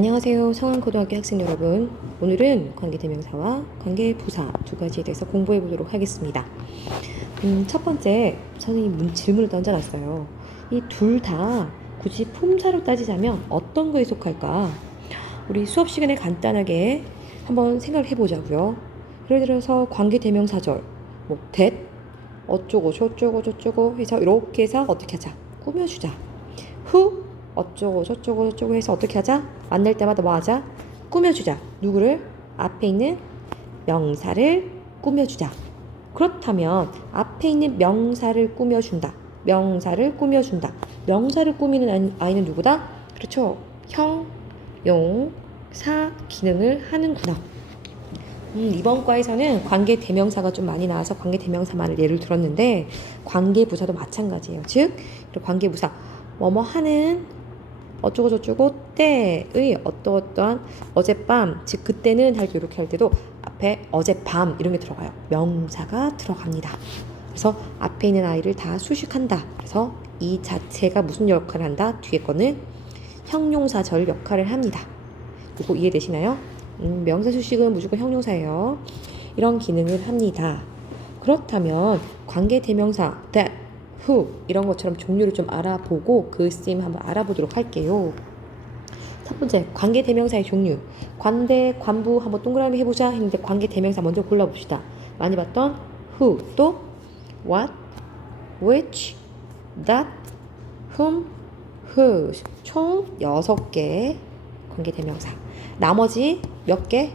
안녕하세요. 성안고등학교 학생 여러분. 오늘은 관계대명사와 관계부사 두 가지에 대해서 공부해 보도록 하겠습니다. 첫 번째, 선생님이 질문을 던져놨어요. 이 둘 다 굳이 품사로 따지자면 어떤 거에 속할까? 우리 수업 시간에 간단하게 한번 생각을 해보자고요. 예를 들어서 관계대명사절, 뭐 that, 어쩌고 저쩌고 저쩌고 해서 이렇게 해서 어떻게 하자? 꾸며주자. who, 어쩌고 저쩌고 저쩌고 해서 어떻게 하자? 만날 때마다 뭐 하자? 꾸며주자. 누구를? 앞에 있는 명사를 꾸며주자. 그렇다면 앞에 있는 명사를 꾸며준다. 명사를 꾸며준다. 명사를 꾸미는 아이는 누구다? 그렇죠. 형, 용, 사 기능을 하는구나. 이번 과에서는 관계대명사가 좀 많이 나와서 관계대명사만을 예를 들었는데 관계부사도 마찬가지예요. 즉 관계부사 뭐뭐 하는 어쩌고저쩌고 때의 어떠어떠한 어젯밤, 즉 그때는 할 때 이렇게 할 때도 앞에 어젯밤 이런 게 들어가요. 명사가 들어갑니다. 그래서 앞에 있는 아이를 다 수식한다. 그래서 이 자체가 무슨 역할을 한다? 뒤에 거는 형용사절 역할을 합니다. 이거 이해되시나요? 명사 수식은 무조건 형용사예요. 이런 기능을 합니다. 그렇다면 관계대명사 that, who 이런 것처럼 종류를 좀 알아보고 그 쓰임 한번 알아보도록 할게요. 첫 번째, 관계대명사의 종류. 관대, 관부 한번 동그라미 해보자 했는데 관계대명사 먼저 골라봅시다. 많이 봤던 who, 또 what, which, that, whom, whose. 총 6개 관계대명사. 나머지 몇 개?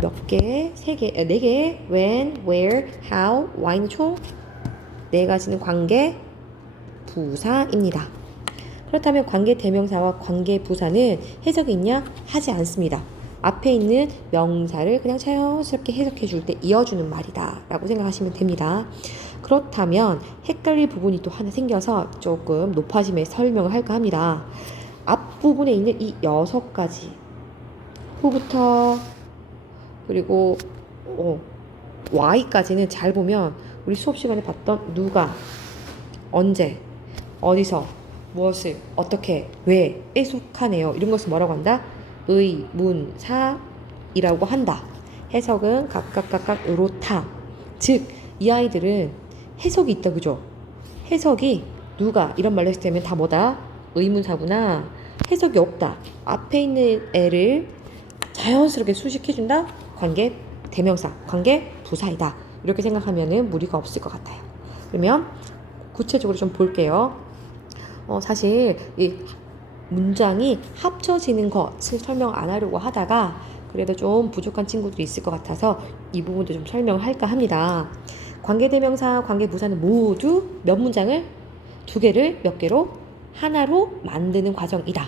몇 개? 3개, 4개. when, where, how, why는 총 4가지는 관계 부사입니다. 그렇다면 관계 대명사와 관계 부사는 해석이 있냐? 하지 않습니다. 앞에 있는 명사를 그냥 자연스럽게 해석해 줄 때 이어주는 말이다 라고 생각하시면 됩니다. 그렇다면 헷갈릴 부분이 또 하나 생겨서 조금 높아짐에 설명을 할까 합니다. 앞부분에 있는 이 6가지 후부터 그리고 Y까지는 잘 보면 우리 수업 시간에 봤던 누가, 언제, 어디서, 무엇을, 어떻게, 왜에 속하네요. 이런 것을 뭐라고 한다? 의, 문, 사이라고 한다. 해석은 각각 요렇다. 즉, 이 아이들은 해석이 있다, 그죠? 해석이 누가 이런 말로 했을 때면 다 뭐다? 의문사구나. 해석이 없다. 앞에 있는 애를 자연스럽게 수식해준다? 관계 대명사, 관계 부사이다. 이렇게 생각하면은 무리가 없을 것 같아요. 그러면 구체적으로 좀 볼게요. 사실 이 문장이 합쳐지는 것을 설명 안 하려고 하다가 그래도 좀 부족한 친구들이 있을 것 같아서 이 부분도 좀 설명을 할까 합니다. 관계대명사, 관계부사는 모두 몇 문장을? 2개를 몇 개로? 하나로 만드는 과정이다.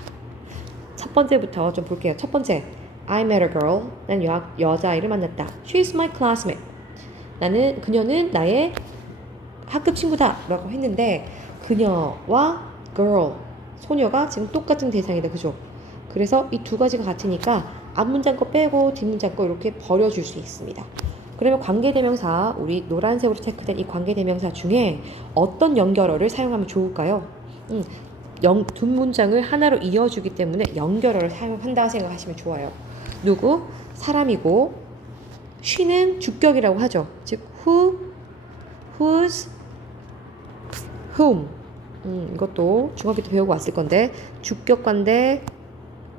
첫 번째부터 좀 볼게요. 첫 번째, I met a girl. 난 여자아이를 만났다. She's my classmate. 그녀는 나의 학급 친구다 라고 했는데 그녀와 girl, 소녀가 지금 똑같은 대상이다. 그죠? 그래서 이 2가지가 같으니까 앞문장 거 빼고 뒷문장 거 이렇게 버려줄 수 있습니다. 그러면 관계대명사, 우리 노란색으로 체크된 이 관계대명사 중에 어떤 연결어를 사용하면 좋을까요? 뒷문장을 하나로 이어주기 때문에 연결어를 사용한다 생각하시면 좋아요. 누구? 사람이고 she는 주격이라고 하죠. 즉 who, whose, whom. 이것도 중학교 때 배우고 왔을 건데 주격 관대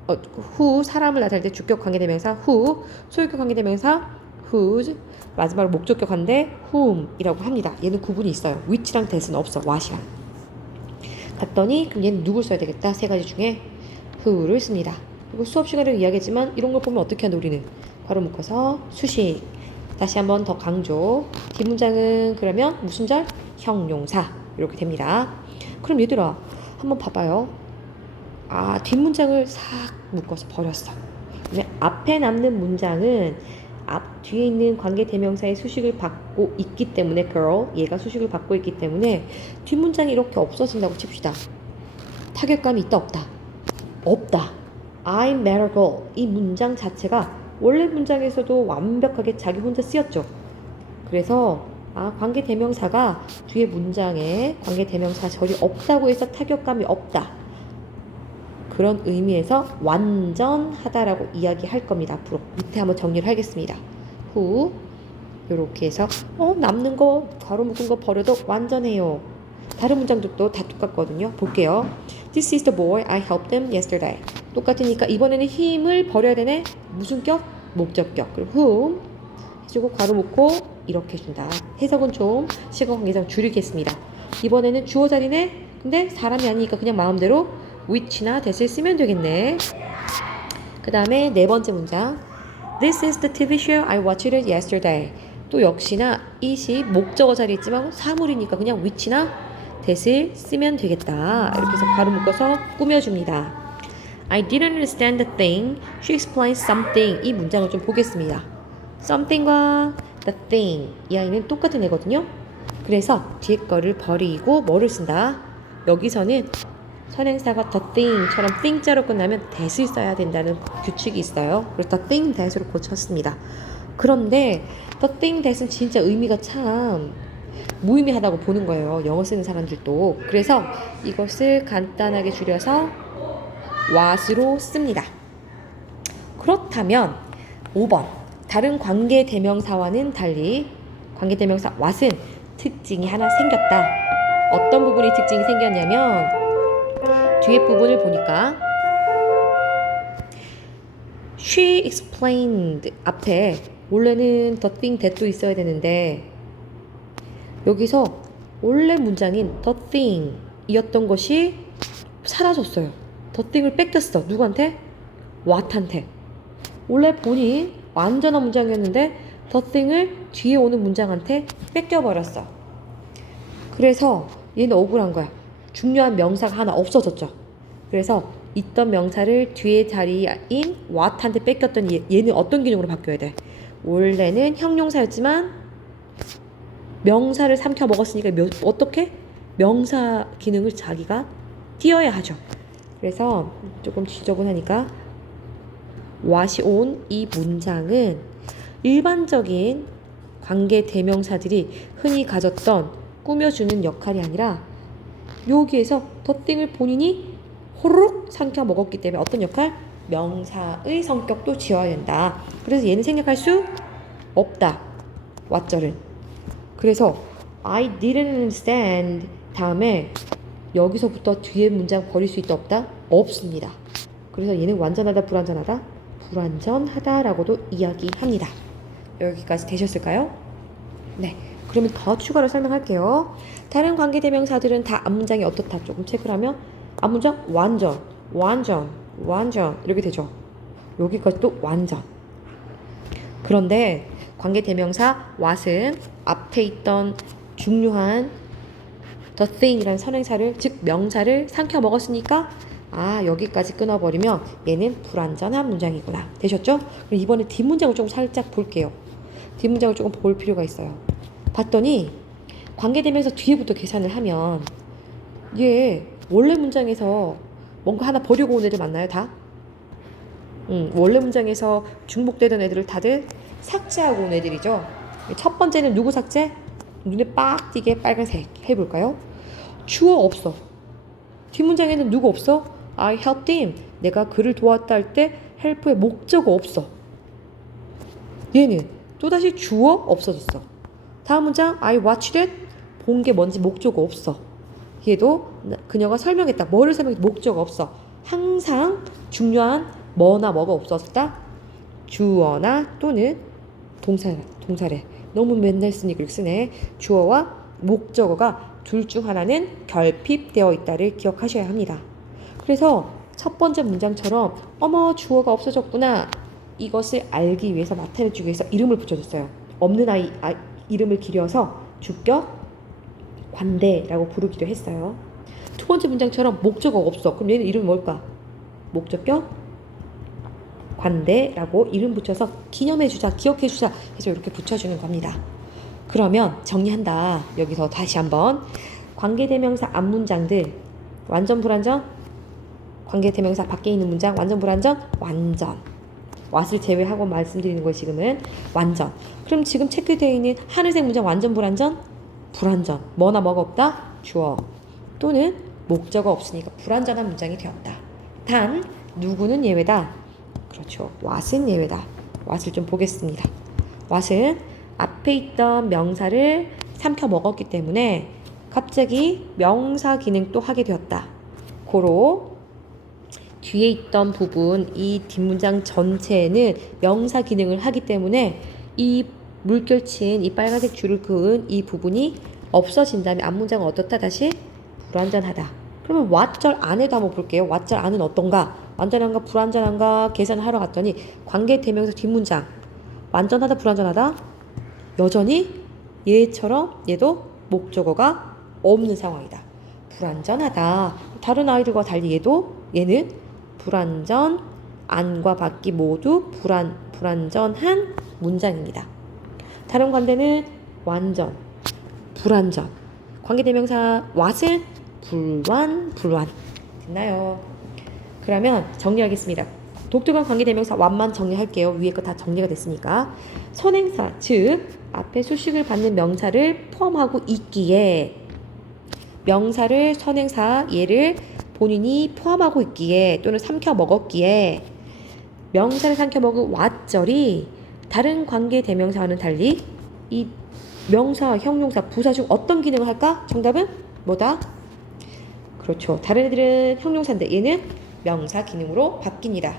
who 사람을 나타낼 때 주격 관계대명사 who, 소유격 관계대명사 whose, 마지막으로 목적격 관대 whom이라고 합니다. 얘는 구분이 있어요. which랑 that은 없어. what이랑. 갔더니 그럼 얘는 누굴 써야 되겠다? 3가지 중에 who를 씁니다. 그리고 수업 시간에도 이야기했지만 이런 걸 보면 어떻게 한다 우리는? 괄호 묶어서 수식. 다시 한번 더 강조. 뒷문장은 그러면 무슨 절? 형용사. 이렇게 됩니다. 그럼 얘들아 한번 봐봐요. 뒷문장을 싹 묶어서 버렸어. 근데 앞에 남는 문장은 뒤에 있는 관계대명사의 수식을 받고 있기 때문에 girl, 얘가 수식을 받고 있기 때문에 뒷문장이 이렇게 없어진다고 칩시다. 타격감이 있다 없다? 없다. I met a girl. 이 문장 자체가 원래 문장에서도 완벽하게 자기 혼자 쓰였죠. 그래서 관계대명사가 뒤에 문장에 관계대명사 절이 없다고 해서 타격감이 없다. 그런 의미에서 완전하다라고 이야기할 겁니다. 앞으로 밑에 한번 정리를 하겠습니다. who 이렇게 해서 남는 거 가로 묶은 거 버려도 완전해요. 다른 문장들도 다 똑같거든요. 볼게요. This is the boy I helped them yesterday. 똑같으니까 이번에는 힘을 버려야 되네. 무슨 격? 목적격. 그리고 whom 해주고 가로 묶고 이렇게 해준다. 해석은 좀 시간 관계상 줄이겠습니다. 이번에는 주어 자리네. 근데 사람이 아니니까 그냥 마음대로 which나 that을 쓰면 되겠네. 그 다음에 네 번째 문장. This is the TV show I watched it yesterday. 또 역시나 it이 목적어 자리에 있지만 사물이니까 그냥 which나 that을 쓰면 되겠다. 이렇게 해서 가로 묶어서 꾸며줍니다. I didn't understand the thing. She explained something. 이 문장을 좀 보겠습니다. something과 the thing. 이 아이는 똑같은 애거든요. 그래서 뒤에 거를 버리고 뭐를 쓴다? 여기서는 선행사가 the thing처럼 thing자로 끝나면 that을 써야 된다는 규칙이 있어요. 그래서 the thing that으로 고쳤습니다. 그런데 the thing that은 진짜 의미가 참 무의미하다고 보는 거예요. 영어 쓰는 사람들도. 그래서 이것을 간단하게 줄여서 what으로 씁니다. 그렇다면 5번 다른 관계대명사와는 달리 관계대명사 what은 특징이 하나 생겼다. 어떤 부분이 특징이 생겼냐면 뒤에 부분을 보니까 She explained 앞에 원래는 the thing that도 있어야 되는데 여기서 원래 문장인 the thing 이었던 것이 사라졌어요. the thing을 뺏겼어. 누구한테? what한테. 원래 본인 완전한 문장이었는데 the thing을 뒤에 오는 문장한테 뺏겨버렸어. 그래서 얘는 억울한 거야. 중요한 명사가 하나 없어졌죠. 그래서 있던 명사를 뒤에 자리인 what한테 뺏겼던 얘는 어떤 기능으로 바뀌어야 돼? 원래는 형용사였지만 명사를 삼켜 먹었으니까 어떻게? 명사 기능을 자기가 띄어야 하죠. 그래서 조금 지저분하니까 what이 온 이 문장은 일반적인 관계 대명사들이 흔히 가졌던 꾸며주는 역할이 아니라 여기에서 the thing을 본인이 호로록 삼켜 먹었기 때문에 어떤 역할? 명사의 성격도 지어야 된다. 그래서 얘는 생략할 수 없다. what절은. 그래서 I didn't understand 다음에 여기서부터 뒤에 문장 버릴 수 있다 없다? 없습니다. 그래서 얘는 완전하다 불완전하다? 불완전하다라고도 이야기합니다. 여기까지 되셨을까요? 네. 그러면 더 추가로 설명할게요. 다른 관계대명사들은 다 앞문장이 어떻다 조금 체크를 하면 앞문장 완전 이렇게 되죠. 여기까지도 완전. 그런데 관계대명사 what은 앞에 있던 중요한 the thing이라는 선행사를 즉 명사를 삼켜 먹었으니까 여기까지 끊어버리면 얘는 불완전한 문장이구나. 되셨죠? 그럼 이번에 뒷문장을 좀 살짝 볼게요. 뒷문장을 조금 볼 필요가 있어요. 봤더니 관계대명사 뒤에부터 계산을 하면 얘 원래 문장에서 뭔가 하나 버리고 온 애들 맞나요? 다? 원래 문장에서 중복되던 애들을 다들 삭제하고 온 애들이죠. 첫 번째는 누구 삭제? 눈에 빡 띄게 빨간색 해볼까요? 주어 없어. 뒷문장에는 누구 없어? I helped him. 내가 그를 도왔다 할 때 help의 목적어 없어. 얘는 또다시 주어 없어졌어. 다음 문장 I watched it. 본 게 뭔지 목적어 없어. 얘도 그녀가 설명했다. 뭐를 설명했다. 목적어 없어. 항상 중요한 뭐나 뭐가 없었다. 주어나 또는 동사래. 너무 맨날 쓰니 그렇게 쓰네. 주어와 목적어가 둘 중 하나는 결핍되어 있다를 기억하셔야 합니다. 그래서 첫 번째 문장처럼 어머 주어가 없어졌구나. 이것을 알기 위해서 나타내주기 위해서 이름을 붙여줬어요. 없는 아이 이름을 기려서 주격 관대라고 부르기도 했어요. 두 번째 문장처럼 목적어가 없어. 그럼 얘는 이름이 뭘까? 목적격 관대라고 이름 붙여서 기념해주자, 기억해주자 해서 이렇게 붙여주는 겁니다. 그러면 정리한다. 여기서 다시 한번 관계대명사 앞문장들 완전 불완전? 관계대명사 밖에 있는 문장 완전 불완전? 완전. what을 제외하고 말씀드리는 거예요. 지금은 완전. 그럼 지금 체크되어 있는 하늘색 문장 완전 불완전? 불완전. 뭐나 뭐가 없다? 주어 또는 목적어 없으니까 불완전한 문장이 되었다. 단 누구는 예외다. 그렇죠. what은 예외다. what을 좀 보겠습니다. what은 앞에 있던 명사를 삼켜 먹었기 때문에 갑자기 명사 기능 또 하게 되었다. 고로 뒤에 있던 부분, 이 뒷문장 전체에는 명사 기능을 하기 때문에 이 물결친 이 빨간색 줄을 그은 이 부분이 없어진다면 앞문장은 어떻다? 다시 불완전하다. 그러면 what절 안에도 한번 볼게요. what절 안은 어떤가? 완전한가 불완전한가 계산하러 갔더니 관계대명사 뒷문장 완전하다 불완전하다? 여전히 얘처럼 얘도 목적어가 없는 상황이다. 불완전하다. 다른 아이들과 달리 얘는 불완전, 안과 밖이 모두 불완전한 문장입니다. 다른 관대는 완전, 불완전. 관계대명사 what은 불완. 됐나요? 그러면 정리하겠습니다. 독특한 관계대명사 what만 정리할게요. 위에 거 다 정리가 됐으니까. 선행사, 즉 앞에 수식을 받는 명사를 포함하고 있기에 명사를 선행사 얘를 본인이 포함하고 있기에 또는 삼켜 먹었기에 명사를 삼켜 먹은 what절이 다른 관계 대명사와는 달리 이 명사, 형용사, 부사 중 어떤 기능을 할까? 정답은 뭐다? 그렇죠. 다른 애들은 형용사인데 얘는 명사 기능으로 바뀝니다.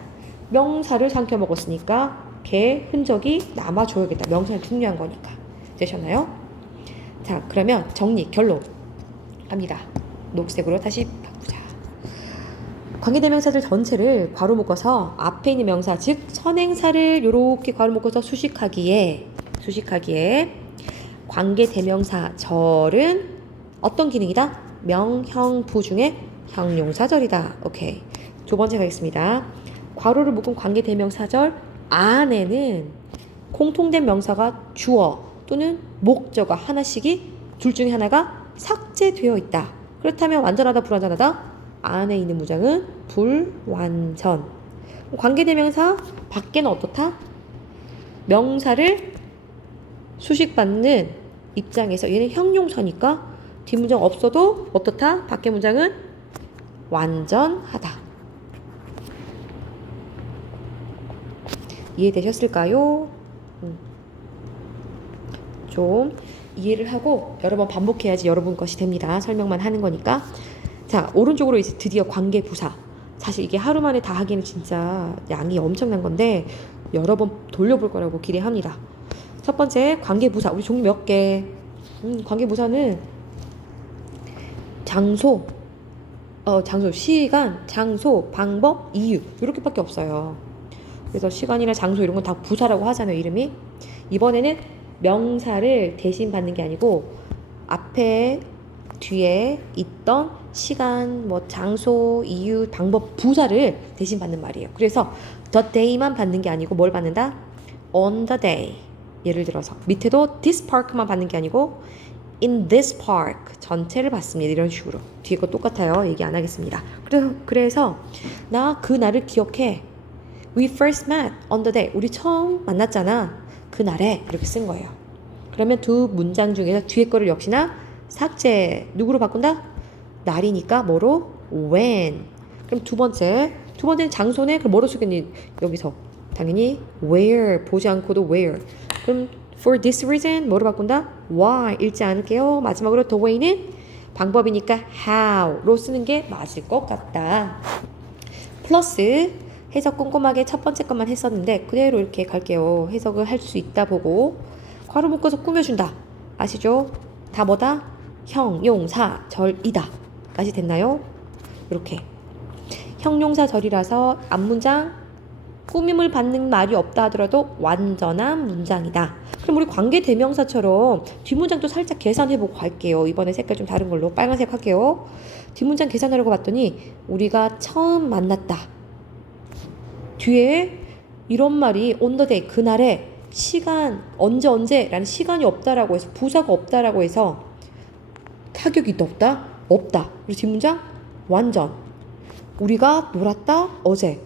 명사를 삼켜 먹었으니까 걔 흔적이 남아줘야겠다. 명사는 중요한 거니까. 되셨나요? 자, 그러면 정리, 결론 합니다. 녹색으로 다시 바꾸자. 관계대명사들 전체를 괄호 묶어서 앞에 있는 명사, 즉 선행사를 이렇게 괄호 묶어서 수식하기에 관계대명사절은 어떤 기능이다? 명형부 중에 형용사절이다. 오케이. 두 번째 가겠습니다. 괄호를 묶은 관계대명사절 안에는 공통된 명사가 주어 또는 목적어 하나씩이 둘 중에 하나가 삭제되어 있다. 그렇다면 완전하다 불완전하다? 안에 있는 문장은 불완전. 관계대명사 밖에는 어떻다? 명사를 수식받는 입장에서 얘는 형용사니까 뒷문장 없어도 어떻다? 밖의 문장은 완전하다. 이해되셨을까요? 좀 이해를 하고 여러 번 반복해야지 여러분 것이 됩니다. 설명만 하는 거니까. 자, 오른쪽으로 이제 드디어 관계부사. 사실 이게 하루 만에 다 하기는 진짜 양이 엄청난 건데 여러 번 돌려볼 거라고 기대합니다. 첫 번째 관계부사. 우리 종류 몇 개? 관계부사는 장소, 시간, 장소, 방법, 이유 이렇게밖에 없어요. 그래서 시간이나 장소 이런 건 다 부사라고 하잖아요. 이름이. 이번에는 명사를 대신 받는 게 아니고 앞에 뒤에 있던 시간, 장소, 이유, 방법, 부사를 대신 받는 말이에요. 그래서 the day만 받는 게 아니고 뭘 받는다? on the day. 예를 들어서 밑에도 this park만 받는 게 아니고 in this park 전체를 받습니다. 이런 식으로. 뒤에 거 똑같아요. 얘기 안 하겠습니다. 그래서 나 그 날을 기억해. We first met on the day. 우리 처음 만났잖아. 그날에 이렇게 쓴 거예요. 그러면 두 문장 중에서 뒤에 거를 역시나 삭제. 누구로 바꾼다? 날이니까 뭐로? when. 그럼 두 번째는 장소네. 그럼 뭐로 쓰겠니? 여기서 당연히 where. 보지 않고도 where. 그럼 for this reason 뭐로 바꾼다? why. 읽지 않을게요. 마지막으로 the way는 방법이니까 how로 쓰는 게 맞을 것 같다. 플러스 해석 꼼꼼하게 첫 번째 것만 했었는데 그대로 이렇게 갈게요. 해석을 할 수 있다 보고 괄호 묶어서 꾸며준다. 아시죠? 다 뭐다? 형용사절이다. 까지 됐나요? 이렇게 형용사절이라서 앞문장 꾸밈을 받는 말이 없다 하더라도 완전한 문장이다. 그럼 우리 관계대명사처럼 뒷문장도 살짝 계산해보고 갈게요. 이번에 색깔 좀 다른 걸로 빨간색 할게요. 뒷문장 계산하려고 봤더니 우리가 처음 만났다. 뒤에 이런 말이 on the day 그날에 시간 언제라는 시간이 없다라고 해서 부사가 없다라고 해서 타격이 있다 없다. 그리고 뒷문장 완전 우리가 놀았다 어제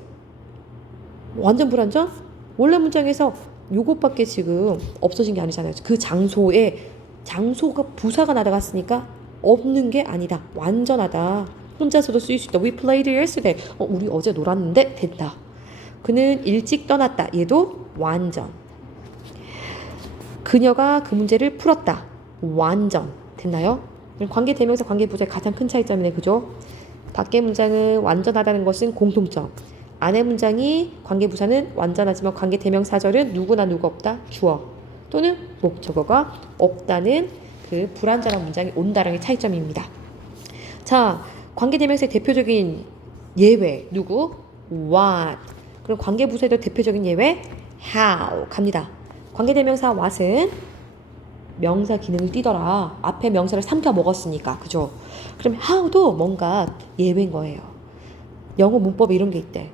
완전 불완전? 원래 문장에서 요것밖에 지금 없어진 게 아니잖아요. 그 장소가 부사가 나다갔으니까 없는 게 아니다. 완전하다. 혼자서도 쓰일 수 있다. We played yesterday. 우리 어제 놀았는데 된다. 그는 일찍 떠났다. 얘도 완전. 그녀가 그 문제를 풀었다. 완전. 됐나요? 관계대명사, 관계부사의 가장 큰 차이점이네. 그죠? 밖의 문장은 완전하다는 것은 공통점. 안의 문장이 관계부사는 완전하지만 관계대명사절은 누구나 누가 없다. 주어. 또는 목적어가 없다는 그 불완전한 문장이 온다라는 게 차이점입니다. 자, 관계대명사의 대표적인 예외. 누구? what. 그럼 관계부사에도 대표적인 예외 how 갑니다. 관계대명사 what은 명사 기능을 띠더라. 앞에 명사를 삼켜 먹었으니까. 그죠? 그럼 how도 뭔가 예외인 거예요. 영어 문법에 이런 게 있대.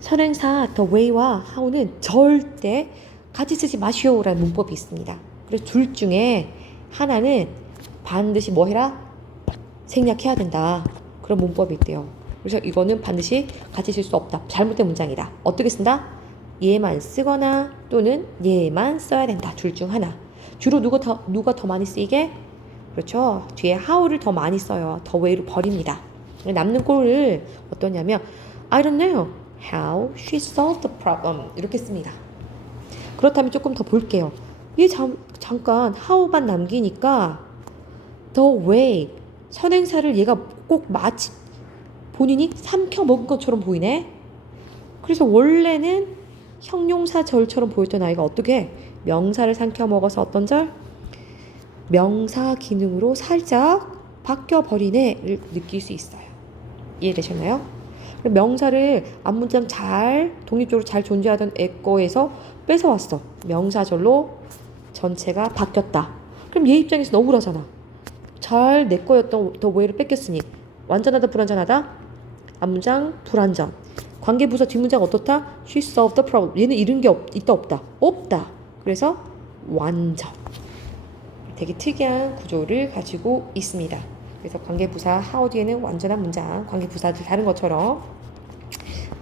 선행사 the way와 how는 절대 같이 쓰지 마시오라는 문법이 있습니다. 그래서 둘 중에 하나는 반드시 뭐 해라? 생략해야 된다. 그런 문법이 있대요. 그래서 이거는 반드시 같이 쓸 수 없다. 잘못된 문장이다. 어떻게 쓴다? 얘만 쓰거나 또는 얘만 써야 된다. 둘 중 하나. 주로 누가 더 많이 쓰이게? 그렇죠. 뒤에 how를 더 많이 써요. 더 way로 버립니다. 남는 꼴을 어떠냐면 I don't know how she solved the problem 이렇게 씁니다. 그렇다면 조금 더 볼게요. 얘 잠깐 how만 남기니까 the way 선행사를 얘가 꼭 마치 본인이 삼켜 먹은 것처럼 보이네. 그래서 원래는 형용사절처럼 보였던 아이가 어떻게 명사를 삼켜 먹어서 어떤 절? 명사 기능으로 살짝 바뀌어버리네를 느낄 수 있어요. 이해되셨나요? 명사를 앞문장 잘 독립적으로 잘 존재하던 거에서 뺏어왔어. 명사절로 전체가 바뀌었다. 그럼 얘 입장에서 억울하잖아. 잘 내 거였던 더 way를 뺏겼으니 완전하다 불완전하다? 앞문장 불완전. 관계부사 뒷문장 어떻다? She solved the problem. 얘는 이런 게 있다 없다? 없다. 그래서 완전. 되게 특이한 구조를 가지고 있습니다. 그래서 관계부사 how 뒤에는 완전한 문장, 관계부사들 다른 것처럼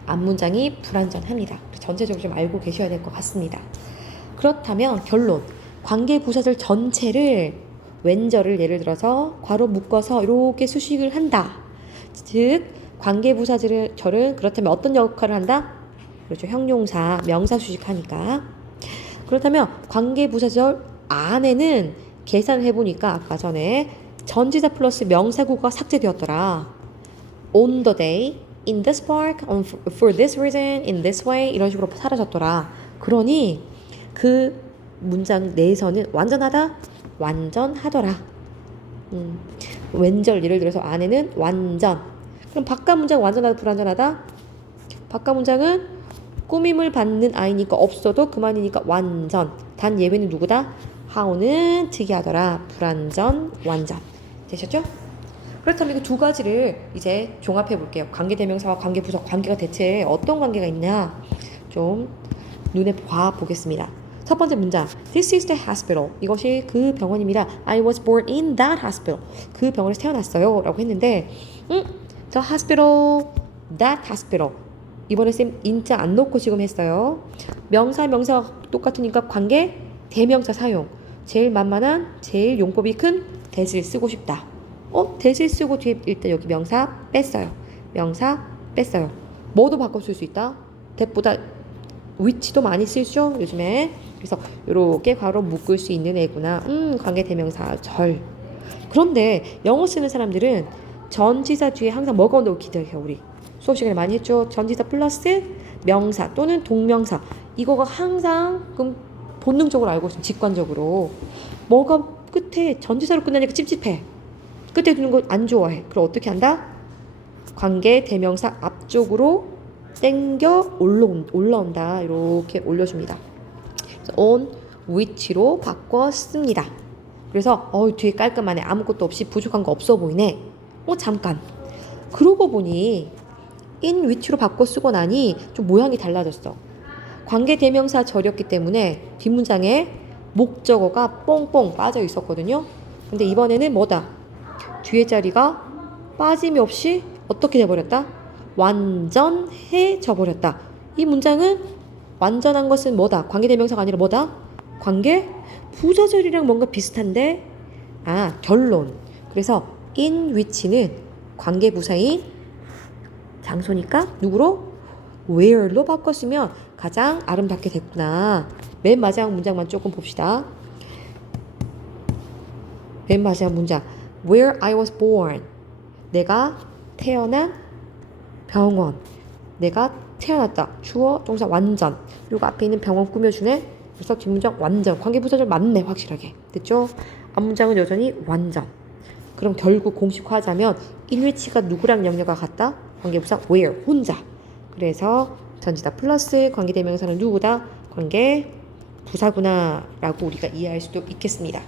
앞문장이 불완전합니다. 전체적으로 좀 알고 계셔야 될 것 같습니다. 그렇다면 결론. 관계부사절 전체를 왼절을 예를 들어서 괄호 묶어서 이렇게 수식을 한다. 즉 관계부사절은 그렇다면 어떤 역할을 한다? 그렇죠. 형용사, 명사 수식하니까. 그렇다면 관계부사절 안에는 계산을 해보니까 아까 전에 전치사 플러스 명사구가 삭제되었더라. On the day, in this park, for this reason, in this way 이런 식으로 사라졌더라. 그러니 그 문장 내에서는 완전하다? 완전하더라. 왼절 예를 들어서 안에는 완전. 그럼 바깥 문장 완전하다 불완전하다? 바깥 문장은 꾸밈을 받는 아이니까 없어도 그만이니까 완전. 단 예외는 누구다? how는 특이하더라. 불완전, 완전. 되셨죠? 그렇다면 이 두 가지를 이제 종합해 볼게요. 관계대명사와 관계부사 관계가 대체 어떤 관계가 있냐 좀 눈에 보겠습니다. 첫 번째 문장 This is the hospital. 이것이 그 병원입니다. I was born in that hospital. 그 병원에서 태어났어요 라고 했는데 the hospital, that hospital. 이번에 쌤 인자 안 넣고 지금 했어요. 명사가 똑같으니까 관계 대명사 사용. 제일 만만한 제일 용법이 큰 that을 쓰고 싶다. that을 쓰고 뒤에 일단 여기 명사 뺐어요. 명사 뺐어요. 뭐도 바꿔 쓸 수 있다. that보다 which도 많이 쓰죠 요즘에. 그래서 이렇게 괄호 묶을 수 있는 애구나. 관계 대명사 절. 그런데 영어 쓰는 사람들은 전치사 뒤에 항상 뭐가 온다고 기대해요. 우리 수업 시간에 많이 했죠. 전치사 플러스 명사 또는 동명사. 이거가 항상 본능적으로 알고 있으면 직관적으로 뭐가 끝에 전치사로 끝나니까 찝찝해. 끝에 두는 거 안 좋아해. 그럼 어떻게 한다? 관계 대명사 앞쪽으로 땡겨 올라온다. 이렇게 올려줍니다. on, which로 바꿔 씁니다. 그래서 뒤에 깔끔하네. 아무것도 없이 부족한 거 없어 보이네. 잠깐. 그러고 보니 in, which로 바꿔 쓰고 나니 좀 모양이 달라졌어. 관계 대명사 절였기 때문에 뒷문장에 목적어가 뽕뽕 빠져 있었거든요. 근데 이번에는 뭐다? 뒤에 자리가 빠짐이 없이 어떻게 돼버렸다? 완전해져 버렸다. 이 문장은 완전한 것은 뭐다? 관계대명사가 아니라 뭐다? 관계 부사절이랑 뭔가 비슷한데 결론. 그래서 in which는 관계부사인 장소니까 누구로? where로 바꿨으면 가장 아름답게 됐구나. 맨 마지막 문장만 조금 봅시다. 맨 마지막 문장 where I was born. 내가 태어난 병원. 내가 태어났다. 주어 동사 완전. 그리고 앞에 있는 병원 꾸며주네. 그래서 뒷문장 완전. 관계부사절 맞네 확실하게. 됐죠? 앞문장은 여전히 완전. 그럼 결국 공식화하자면 인위치가 누구랑 영어가 같다? 관계부사 where 혼자. 그래서 전치사 플러스 관계대명사는 누구다? 관계부사구나 라고 우리가 이해할 수도 있겠습니다.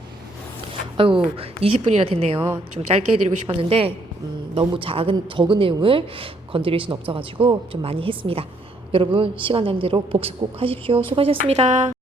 아유 20분이나 됐네요. 좀 짧게 해드리고 싶었는데 너무 적은 내용을 건드릴 수는 없어가지고 좀 많이 했습니다. 여러분 시간 난 대로 복습 꼭 하십시오. 수고하셨습니다.